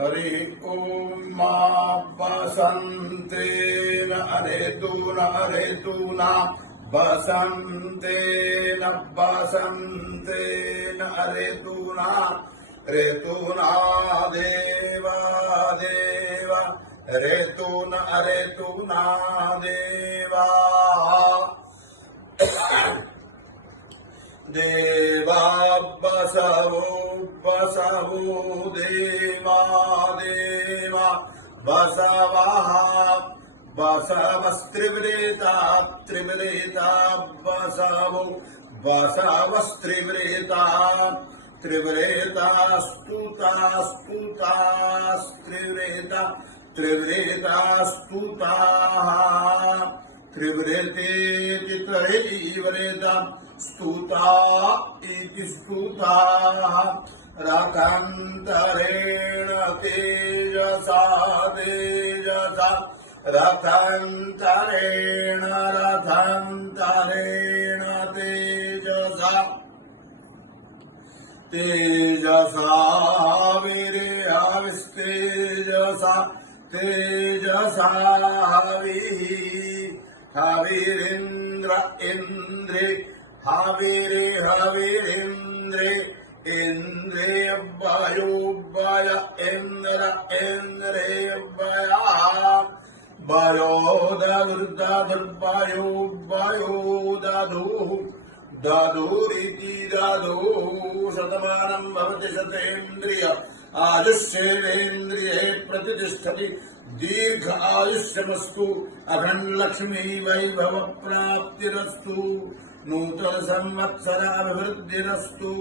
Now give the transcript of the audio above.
हरि ओम मा बसंतेन अरेतून अरेतून बसंतेन बसंतेन अरेतून रेतूना देवा देवा रेतून अरेतूना देवा देवा बसवो बसवो देवा देवा बसवः बसवस्त्रिवृता त्रिवृता बसवो बसवस्त्रिवृता त्रिवृता स्तुता स्तुता त्रिवृता त्रिवृता स्तुताः त्रिवृतेति त्रयीवृता स्तुता इति स्तुताः रथान्तरेण तेजसा तेजसा रथान्तरेण रथान्तरेण तेजसा तेजसा वीर्याविस्तेजसा तेजसा हविरिन्द्र इन्द्रे हविरे हविरिन्द्रे इन्द्रे वायो वाय इन्द्र इन्द्रे वाया वायो ददुर्वायो वायो दधुः दधुरिति दधुः शतमानं भवति शतेन्द्रिय आयुष्येन्द्रिये प्रतिष्ठति दीर्घ आयुष्यमस्तु अखंड लक्ष्मी वैभव प्राप्तिरस्तु नूतन संवत्सराभिवृद्धिरस्तु।